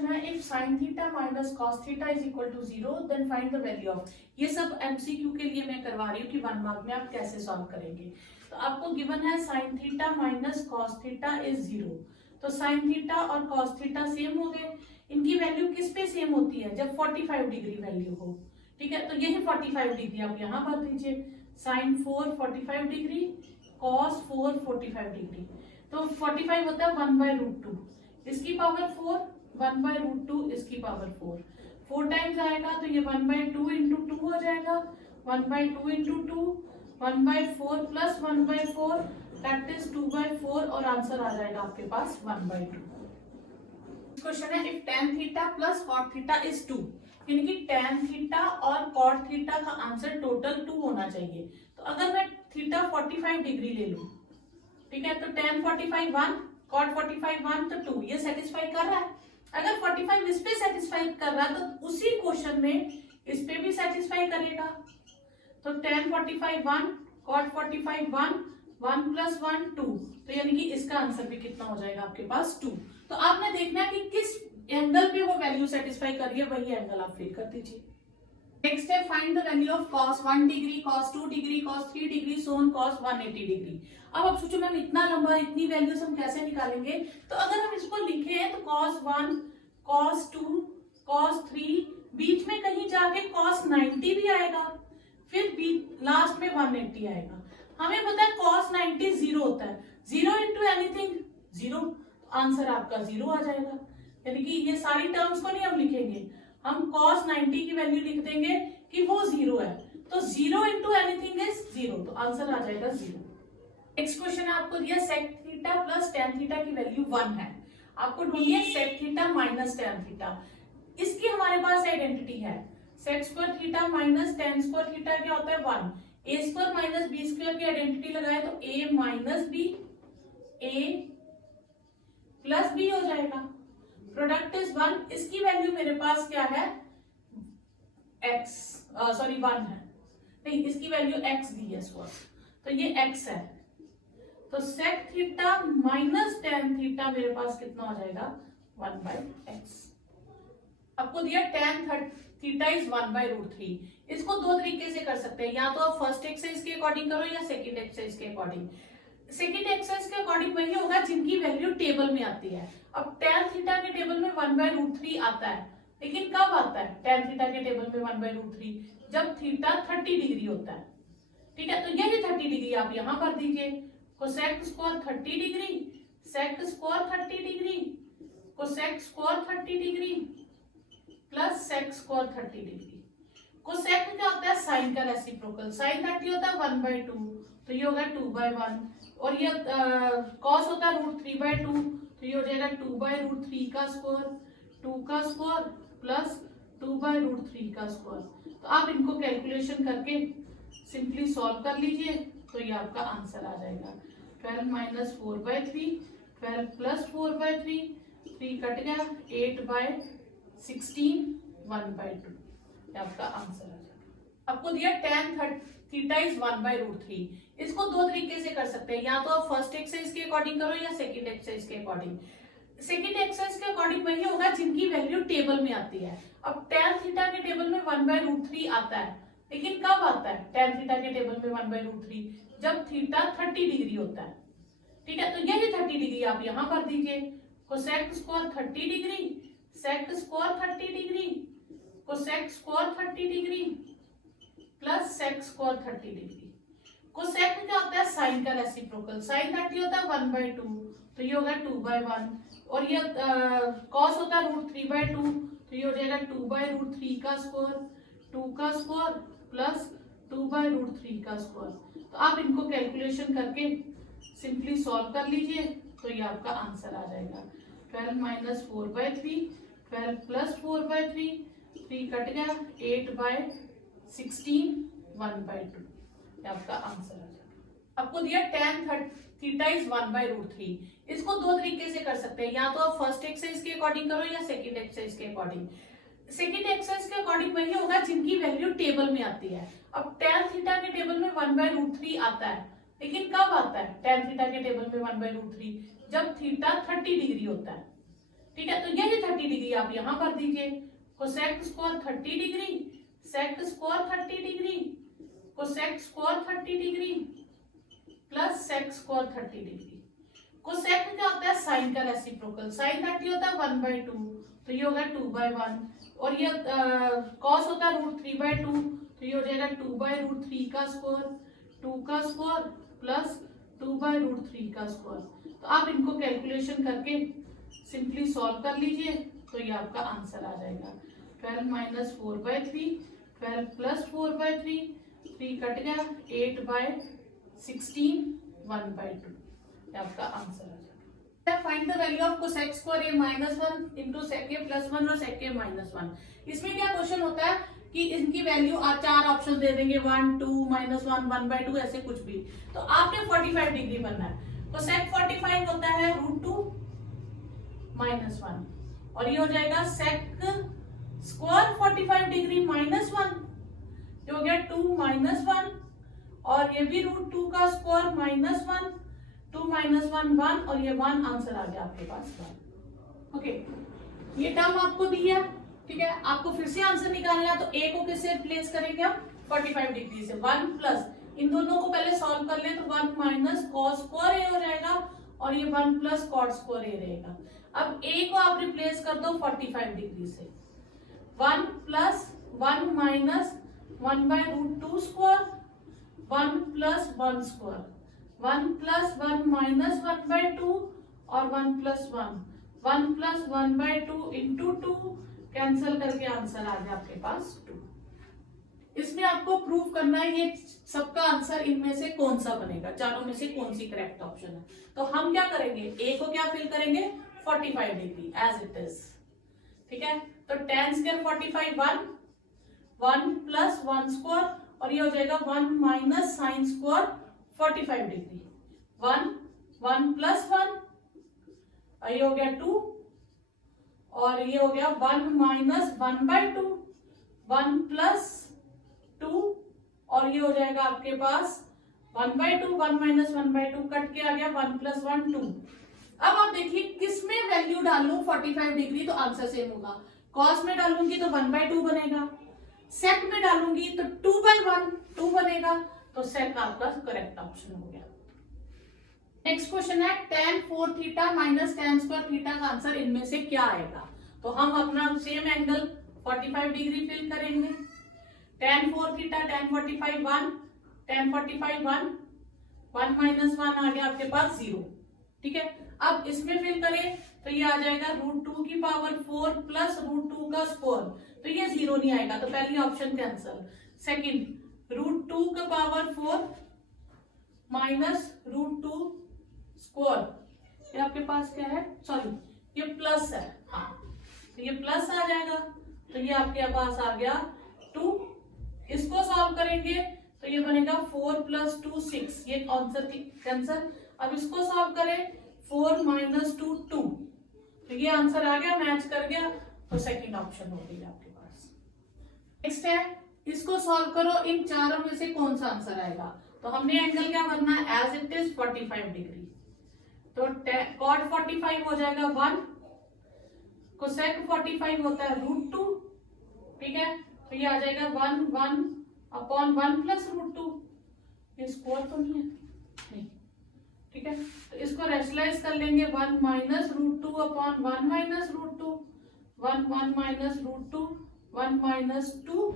Question है if sin theta minus cos theta is equal to 0 then find the value of. ये सब MCQ के लिए मैं करवा रही हूँ कि 1 मार्क में आप कैसे सॉल्व करेंगे। तो आपको गिवन है sin theta minus cos theta is 0। तो sin थीटा और cos थीटा सेम हो गए। इनकी वैल्यू किस पे सेम होती है? जब 45 डिग्री वैल्यू हो। ठीक है, तो यही 45 डिग्री आप यहाँ भर दीजिए। sin 4 45 degree, cos 4 45 degree. तो 45 होता है 1/√2, इसकी पावर 4, 1/√2 इसकी पावर 4। 4 टाइम्स आएगा तो ये 1/2 इंटू 2 हो जाएगा। 1/2 इंटू 2, 1/4 प्लस 1/4 दैट इज 2/4 और आंसर आ जाएगा आपके पास 1/2। क्वेश्चन है if tan theta plus cot theta is 2, यानी कि tan थीटा और cot थीटा का आंसर टोटल 2 होना चाहिए। तो अगर मैं थीटा 45 डिग्री ले लूं, ठीक है, तो tan 45 1, cot 45 1, तो 2 ये सेटिस्फाई कर रहा है। अगर 45 इस पे सेटिस्फाई कर रहा है तो उसी क्वेश्चन में इस पे भी सेटिस्फाई करेगा। तो tan 45 1, cot 45 1, 1 प्लस 1 2, तो यानी कि इसका आंसर भी कितना हो जाएगा आपके पास 2। तो आपने देखना है कि किस एंगल पे वो वैल्यू सेटिस्फाई कर रही है, वही एंगल आप फिल कर दीजिए। नेक्स्ट है find the value of cos 1 degree, cos 2 degree, cos 3 degree, so on cos 180 degree. अब आप सोचो मैम इतना लंबा, इतनी वैल्यूज हम कैसे निकालेंगे? तो अगर हम इसको लिखे हैं तो cos 1, cos 2, cos 3, बीच में कहीं जाके cos 90 भी आएगा, फिर लास्ट में 180 आएगा। हमें पता है cos 90 0 होता है, 0 इंटू एनीथिंग 0, आंसर आपका 0 आ जाएगा। यानी कि ये सारी टर्म्स को नहीं हम लिखेंगे, हम cos 90 की वैल्यू लिख देंगे कि वो 0 है। तो 0 इंटू एनीथिंग इज 0, तो आंसर आ जाएगा 0। नेक्स्ट क्वेश्चन है आपको दिया sec theta plus tan theta की वैल्यू 1 है। आपको ढूंढनी है sec theta minus tan theta. इसकी हमारे पास आइडेंटिटी है, sec square theta minus tan square theta क्या होता है 1। a square minus b square की आइडेंटिटी लगाए तो a minus b, a plus b हो जाएगा। प्रोडक्ट इज 1, इसकी वैल्यू मेरे पास क्या है x, सॉरी 1 है, नहीं इसकी वैल्यू x दी है स्क्वायर, तो ये x है। तो sec theta minus tan theta मेरे पास कितना हो जाएगा 1/x। आपको दिया tan थीटा इज 1/√3। इसको दो तरीके से कर सकते हैं, या तो आप फर्स्ट एक्सरसाइज के अकॉर्डिंग करो या सेकंड एक्सरसाइज के अकॉर्डिंग। सेकंड एक्सरसाइज के अकॉर्डिंग वही होगा जिनकी वैल्यू टेबल में आती है। अब tan थीटा के टेबल में 1/√3 आता है, लेकिन कब आता है tan थीटा के टेबल में 1/√3? जब थीटा 30 डिग्री होता है। ठीक है, तो यही 30 डिग्री आप यहां कर दीजिए। Cosec square 30 degree, sec square 30 degree, cosec square 30 degree plus sec square 30 degree. Cosec क्या होता है? साइन का रेसिप्रोकल। साइन 30 होता है 1/2, तो ये होगा 2/1। और ये कॉस होता है √3/2, तो ये हो जाएगा 2/√3 का स्क्वायर, 2 का स्क्वायर प्लस 2/√3 का स्क्वायर। तो आप इनको कैलकुलेशन करके सिंपली सॉल्व कर लीजिए, तो ये आपका आंसर आ जाएगा 12 माइनस 4/3, 12 प्लस 4/3, 3 कट गया, 8/16, 1/2, ये आपका आंसर आ जाएगा। आपको दिया tan थीटा इज 1/√3। इसको दो तरीके से कर सकते हैं, या तो आप फर्स्ट एक्सरसाइज के अकॉर्डिंग करो या सेकंड एक्सरसाइज के अकॉर्डिंग। सेकंड एक्सरसाइज के अकॉर्डिंग वही होगा जिनकी वैल्यू टेबल में आती है। अब tan थीटा के टेबल में 1/√3 आता है, लेकिन कब आता है tan थीटा के टेबल में 1/√3? जब थीटा 30 डिग्री होता है। ठीक है, तो यही 30 डिग्री आप यहां कर दीजिए। Cosec square 30 degree, sec square 30 degree, cosec square 30 degree plus sec square 30 degree. Cosec क्या होता है? साइन का रेसिप्रोकल। साइन 30 होता है 1/2, तो ये होगा 2/1। और ये कॉस होता है √3/2, तो ये हो जाएगा 2/√3 का स्क्वायर, 2 का स्क्वायर प्लस 2/√3 का स्क्वायर। तो आप इनको कैलकुलेशन करके सिंपली सॉल्व कर लीजिए, तो ये आपका आंसर आ जाएगा 12 माइनस 4/3, 12 प्लस 4/3, 3 कट गया, 8/16, 1/2, ये आपका आंसर आ जाएगा। आपको दिया tan थीटा इज 1/√3। इसको दो तरीके से कर सकते हैं, या तो आप फर्स्ट एक्सरसाइज के अकॉर्डिंग करो या सेकंड एक्सरसाइज के अकॉर्डिंग। सेकंड एक्सरसाइज के अकॉर्डिंग वही होगा जिनकी वैल्यू टेबल में आती है। अब tan थीटा के टेबल में 1/√3 आता है, लेकिन कब आता है tan थीटा के टेबल में 1/√3? जब थीटा 30 डिग्री होता है। ठीक है, तो ये 30 डिग्री आप यहां कर दीजिए, cosec square 30 degree, sec square 30 degree, cosec square 30 degree plus sec square 30 degree. Cosec क्या होता है, साइन का रेसिप्रोकल, साइन 30 होता है 1/2, तो ये होगा 2/1, और ये कॉस होता है √3/2, तो ये हो जाएगा 2/√3 का स्क्वायर, 2 का स्क्वायर प्लस 2/√3 का स्क्वायर। तो आप इनको कैलकुलेशन करके सिंपली सॉल्व कर लीजिए, तो ये आपका आंसर आ जाएगा 12 माइनस 4/3, 12 प्लस 4/3, 3 कट गया, 8/16, 1/2, ये आपका आंसर आ जाएगा। Find the value of cosec square a -1 into sec a +1 और सेक a -1। इसमें क्या क्वेश्चन होता है कि इनकी वैल्यू आप 4 ऑप्शन दे देंगे, 1, 2, -1, 1/2, ऐसे कुछ भी, तो आपने 45 डिग्री बनना है। तो सेक 45 होता है √2 -1, और ये हो जाएगा सेक स्क्वायर 45 डिग्री -1, ये हो गया 2 -1, और ये भी √2 का स्क्वायर -1, 2 -1 1, और ये 1, आंसर आ गया आपके पास 1। ओके, ये टर्म आपको दी है, ठीक है, आपको फिर से आंसर निकालना है, तो a को किससे रिप्लेस करेंगे हम, 45 डिग्री से, 1 प्लस, इन दोनों को पहले सॉल्व कर लें, तो 1 माइनस कॉस स्क्वायर a हो जाएगा, और ये 1 प्लस कॉट स्क्वायर a रहेगा। अब a को आप रिप्लेस कर दो 45 डिग्री से, 1 plus 1 minus 1/√2 square, 1 plus 1 square, 1 plus 1 minus 1/2, और 1 प्लस 1, 1 प्लस 1/2 इंटू 2, कैंसिल करके आंसर आ गया आपके पास 2। इसमें आपको प्रूव करना है ये सबका आंसर इनमें से कौन सा बनेगा, चारों में से कौन सी करेक्ट ऑप्शन है। तो हम क्या करेंगे, a को क्या फिल करेंगे, 45 डिग्री एज इट इज, ठीक है, तो tan स्क्वायर 45 1, 1 प्लस 1 स्क्वायर, और ये हो जाएगा 1 minus sine square 45 degree, 1 1 plus 1, और ये हो गया 2, और ये हो गया 1 माइनस 1/2, 1 प्लस 2, और ये हो जाएगा आपके पास 1/2, 1 माइनस 1/2 कट के आ गया, 1 प्लस 1 2। अब आप देखिए किसमें वैल्यू डालूं 45 डिग्री तो आंसर सेम होगा, कॉस में डालूंगी तो 1/2 बनेगा, सेक में डालूंगी तो 2/1 2 बनेगा, तो सेक आपका करेक्ट ऑप्शन हो गया। नेक्स्ट क्वेश्चन है tan 4 theta minus tan square theta का आंसर इनमें से क्या आएगा। तो हम अपना सेम एंगल 45 डिग्री फिल करेंगे, tan 4 theta tan 45 1, tan 45 1, 1 minus 1 आ गया आपके पास 0, ठीक है। अब इसमें फिल करें तो ये आ जाएगा √2 की पावर 4 प्लस √2 का स्क्वायर, तो ये 0 नहीं आएगा, तो पहली ऑप्शन कैंसिल। सेकंड √2 का पावर 4 माइनस √2 स्क्वायर, ये आपके पास क्या है, सॉरी ये प्लस है, हाँ, तो ये प्लस आ जाएगा, तो ये आपके पास आ गया 2। इसको सॉल्व करेंगे तो ये बनेगा 4 प्लस 2 6, ये आंसर कैंसर। अब इसको सॉल्व करें 4 माइनस 2 2, तो ये आंसर आ गया, मैच कर गया, तो सेकंड ऑप्शन हो गई आपके पास। नेक्स्ट है इसको सॉल्व करो, इन चारों में से कौन सा आंसर आएगा। तो हमने एंगल क्या करना है, एज इट इज 45 डिग्री, तो cot 45 हो जाएगा 1, कोसेक 45 होता है √2, ठीक है, तो ये आ जाएगा 1 1 अपॉन 1 प्लस √2, ये स्क्वायर तो नहीं है, नहीं, ठीक है, तो इसको रेशनलाइज कर लेंगे, 1 minus √2 upon 1 minus √2, 1 1 minus √2, 1 minus 2,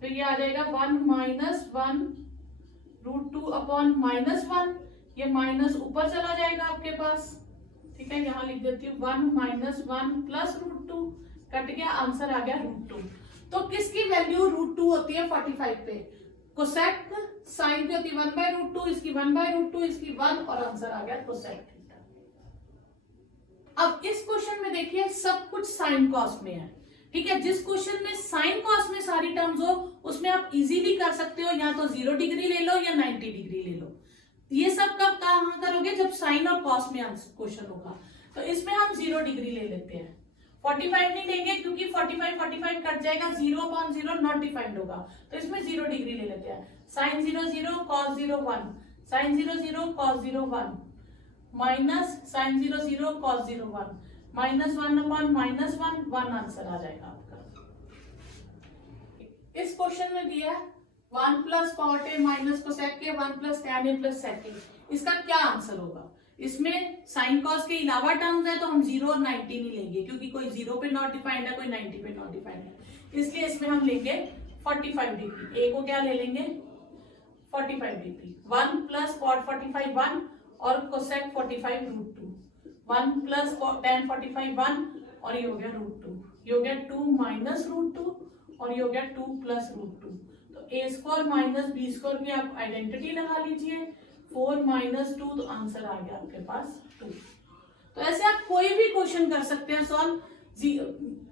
तो ये आ जाएगा 1 माइनस 1 √2 अपॉन -1, ये माइनस ऊपर चला जाएगा आपके पास, ठीक है, यहाँ लिख देती हूँ 1 माइनस 1 प्लस √2, कट गया, आंसर आ गया √2। तो किसकी वैल्यू √2 होती है 45 पे, कोसेक साइन पे होती है 1/√2, इसकी 1/√2, इसकी 1, और आंसर आ गया कोसेक थीटा। अब इस क्वेश्चन में देखिए सब कुछ साइन कॉस में है, ठीक है, जिस क्वेश्चन में साइन कॉस में सारी टर्म्स हो उसमें आप इजीली कर सकते हो, या तो 0 डिग्री ले लो या 90 डिग्री ले लो। ये सब कब कहाँ करोगे, जब साइन और कॉस में क्वेश्चन होगा। तो इसमें हम 0 डिग्री ले लेते हैं, 45 नहीं लेंगे क्योंकि 45 कट जाएगा, 0/0 नॉट डिफाइंड होगा, तो इसमें 0 डिग्री ले लेते हैं। Sine 0 0 cos 0 1, sine 0 0 cos 0 1, minus sine 0 0 cos 0 1, -1/-1 1 answer आ जाएगा आपका। इस क्वेश्चन में दिया है 1 + cot A - cosec A 1 + tan A + sec A, इसका क्या आंसर होगा? इसमें साइन कॉस के अलावा टर्म्स है तो हम 0 और 90 नहीं लेंगे, क्योंकि कोई 0 पे नॉट डिफाइंड है, कोई 90 पे नॉट डिफाइंड है, इसलिए इसमें हम लेंगे 45 डिग्री। ए को क्या ले लेंगे 45 डिग्री। 1 + cot 45 1 और cosec 45 √2, 1 + tan 45 1 और ये हो गया √2, ये हो गया 2 - √2 और ये हो गया 2 + √2। तो a² - b² की आप आइडेंटिटी लगा लीजिए, 4 - 2, तो आंसर आ गया आपके पास 2। तो ऐसे आप कोई भी क्वेश्चन कर सकते हैं सॉल्व।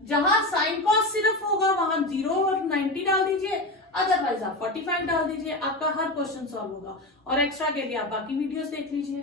जहां साइन कॉस सिर्फ होगा वहां 0 और 90 डाल दीजिए, अदरवाइज आप 45 डाल दीजिए, आपका हर क्वेश्चन सॉल्व होगा। और एक्स्ट्रा के लिए आप बाकी वीडियोस देख लीजिए।